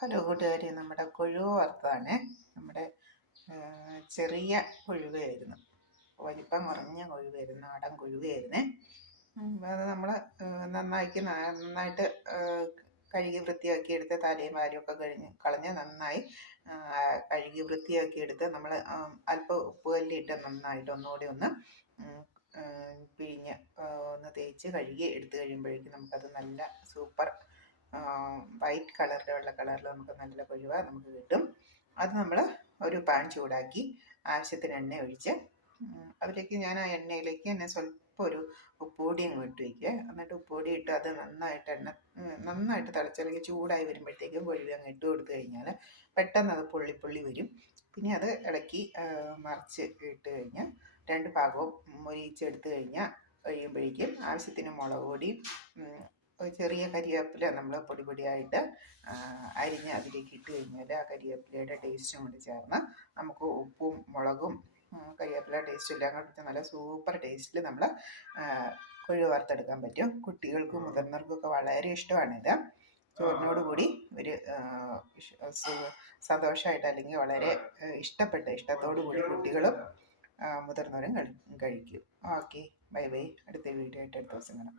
Hello കൂട്ടുകാരി, നമ്മുടെ കൊഴുവ വറുത്തതാണ്. നമ്മുടെ ചെറിയ കൊഴുവയായിരുന്നു, വലിപ്പം കുറഞ്ഞ കൊഴുവയായിരുന്നു, നാടൻ കൊഴുവയായിരുന്നേ. അത് നമ്മൾ നന്നായിട്ട് കഴുകി വൃത്തിയാക്കി എടുത്ത് തലയും വാലും ഒക്കെ കളഞ്ഞ് നന്നായി കഴുകി വൃത്തിയാക്കി എടുത്ത് നമ്മൾ അല്പം ഉപ്പ് കല്ലിട്ട് നന്നായിട്ട് ഒന്നുകൂടി ഒന്ന് പിഴിഞ്ഞ് ഒന്ന് തേച്ച് കഴുകി എടുത്തു കഴിയുമ്പോഴേക്കും നമുക്കത് നല്ല സൂപ്പർ വൈറ്റ് കളറിൽ വെള്ള കളറിൽ നമുക്ക് നല്ല കൊഴുവ നമുക്ക് കിട്ടും. അത് നമ്മൾ ഒരു പാൻ ചൂടാക്കി ആവശ്യത്തിന് എണ്ണ ഒഴിച്ച് അതിലേക്ക് ഞാൻ ആ എണ്ണയിലേക്ക് തന്നെ സ്വല്പം ഒരു ഉപ്പുപൊടി അങ്ങ് ഇട്ട് വയ്ക്കുക. എന്നിട്ട് ഉപ്പുപൊടി ഇട്ട് അത് നന്നായിട്ട് തിളച്ചിറങ്ങി ചൂടായി വരുമ്പോഴത്തേക്കും കൊഴുവ അങ്ങ് ഇട്ട് കൊടുത്തു കഴിഞ്ഞാൽ പെട്ടെന്ന് അത് പൊള്ളി വരും. പിന്നെ അത് ഇളക്കി മറിച്ച് ഇട്ട് കഴിഞ്ഞാൽ രണ്ട് ഭാഗവും മൊരിയിച്ചെടുത്ത് കഴിയുമ്പോഴേക്കും ആവശ്യത്തിന് മുളക് പൊടി, ചെറിയ കരിവേപ്പില നമ്മൾ പൊടിയായിട്ട് അരിഞ്ഞ് അതിലേക്ക് ഇട്ട് കഴിഞ്ഞാൽ ആ കരിവേപ്പിലയുടെ ടേസ്റ്റും കൂടി ചേർന്ന് നമുക്ക് ഉപ്പും മുളകും കരിവേപ്പില ടേസ്റ്റും എല്ലാം കൂടി നല്ല സൂപ്പർ ടേസ്റ്റിൽ നമ്മൾ കൊഴുവ വറുത്തെടുക്കാൻ പറ്റും. കുട്ടികൾക്കും മുതിർന്നവർക്കൊക്കെ വളരെ ഇഷ്ടമാണിത്. ചോറിനോട് കൂടി ഒരു സന്തോഷമായിട്ട് അല്ലെങ്കിൽ വളരെ ഇഷ്ടത്തോടു കൂടി കുട്ടികളും മുതിർന്നവരും കഴിക്കും. Okay, by. അടുത്ത വീഡിയോ ആയിട്ട് അടുത്ത ദിവസം കാണാം.